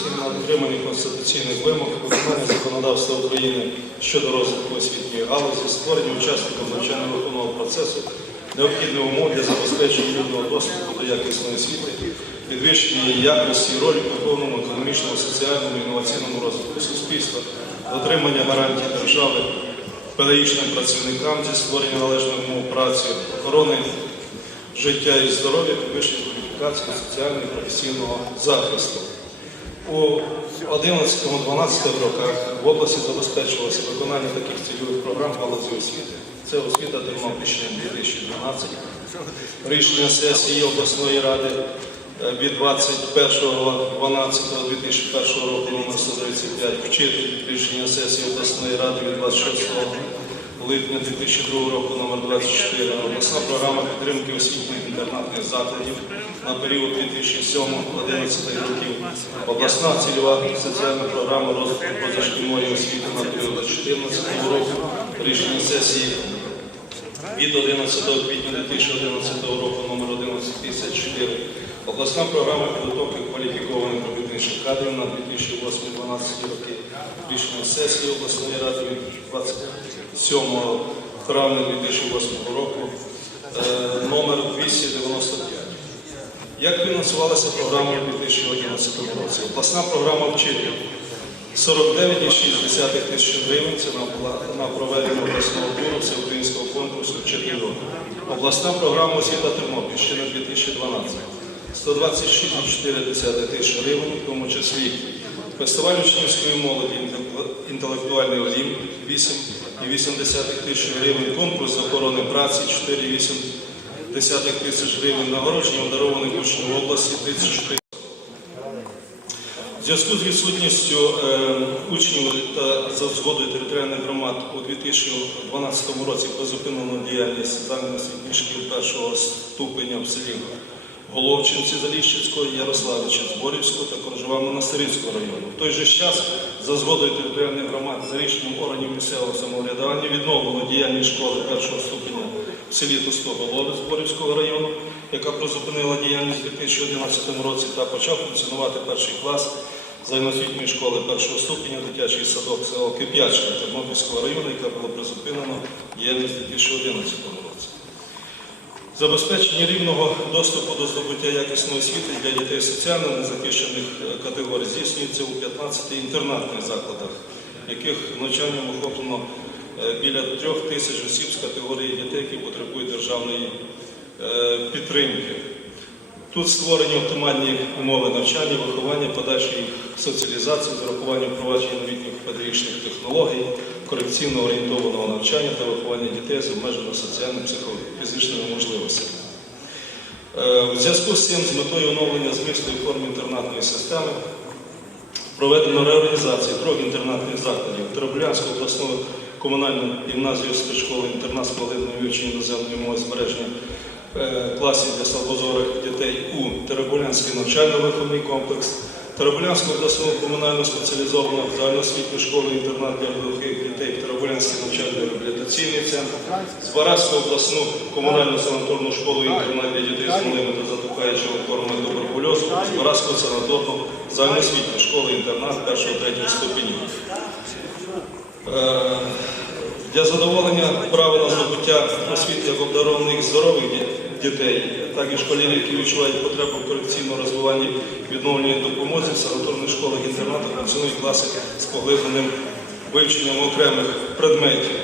працюємо над дотриманням конституційних вимог, виконання законодавства України щодо розвитку освітньої галузі, створення учасників навчально-виховного процесу, необхідних умов для забезпечення людного доступу до якісної освіти, підвищення її якості і ролі у повному економічному, соціальному і інноваційному розвитку суспільства, дотримання гарантій держави педагогічним працівникам зі створення належних умов праці, охорони життя і здоров'я, підвищення кваліфікації, соціального і професійного захисту. У 11-12 роках в області забезпечувалося виконання таких цільових програм галузі освіти. Це освіта Тернопільщини 2012, рішення сесії обласної ради е, від 21.12.2001 року номер 135, вчитель рішення сесії обласної ради від 26 липня 2002 року номер 24 обласна програма підтримки освітніх інтернатних закладів на період 2007-2011 років, обласна цільова соціальна програма розвитку позашкільної освіти на період 2014 року, рішення сесії від 11 квітня 2011 року номер 1154 обласна програма підготовки кваліфікованих робітничих кадрів на 2008-2012 роки. Рішення сесії обласної ради від 27 травня 2008 року е, номер 295. Як фінансувалася програма у 2011 році? Обласна програма вчителів 49,6 тисяч гривень це на, проведення обласного туру всеукраїнського конкурсу «Вчитель року». Обласна програма освіта Тернопільщини 2012 126,4 тисяч гривень, в тому числі фестиваль учнівської молоді інтелектуальний Олімп 8,8 тисяч гривень, конкурс охорони праці 4,8 тисяч гривень, нагородження обдарованих учнів області 34 в зв'язку з відсутністю е, учнів та за згодою територіальних громад у 2012 році призупинено діяльність загальноосвітніх шкіл першого ступеня в селі Головчинці Заліщицького, Ярославича, Зборівського та Коржова Монастирського району. В той же час, за згодою територіальних громад, за рішенням органів місцевого самоврядування відновлено діяльність школи першого ступеня в селі Тустоголови Зборівського району, яка призупинила діяльність у 2011 році та почав функціонувати перший клас загальноосвітньої школи першого ступеня дитячий садок село Кип'ячка Тернопільського району, яка була призупинена діяльність у 2011 році. Забезпечення рівного доступу до здобуття якісної освіти для дітей соціально незахищених е, категорій здійснюється у 15 інтернатних закладах, яких навчанням охоплено е, біля трьох тисяч осіб з категорії дітей, які потребують державної е, підтримки. Тут створені оптимальні умови навчання, виховання, подальшої соціалізації з урахуванням впровадження новітніх педагогічних технологій, корекційно орієнтованого навчання та виховання дітей з обмеженими соціально-психофізичними можливостями. Е, В зв'язку з цим, з метою оновлення змісту і форми інтернатної системи, проведено реорганізацію трьох інтернатних закладів Теребулянську обласну комунальну гімназію спецшколи інтернат з поглибленням вивчення іноземної мови збереження е, класів для слабозорих дітей у Теребулянський навчально-виховний комплекс, Теребулянську обласну комунальну спеціалізовану загальноосвітню школу інтернат для глухих дітей, Теребулянський навчально-реабілітаційний центр, Збаразьку обласну комунальну санаторну школу інтернат для дітей з малими та затухаючими формами туберкульозу, Збаразьку санаторну загальноосвітню школу інтернат першого-третього ступенів. Е, Для задоволення права на здобуття освіти як обдарованих здорових ді- дітей, так і школярів, які відчувають потребу в корекційному розвиванні відновленій допомозі в санаторних школах інтернатах функціонують класи з поглибленим вивченням окремих предметів.